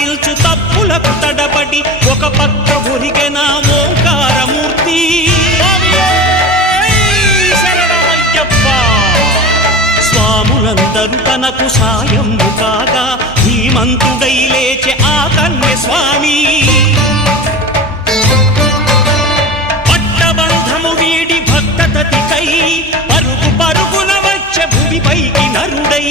కనికరించు తప్పులకు తడబడి ఒక పక్క ఒరిగెన ఓంకారమూర్తి. స్వాములందరూ తనకు సాయము కాగా ధీమంతుడై లేచె ఆ కన్య స్వామి. పట్టబంధము వీడి భక్తతతికై పరుగు పరుగున వచ్చె భూమిపైకి నరుడై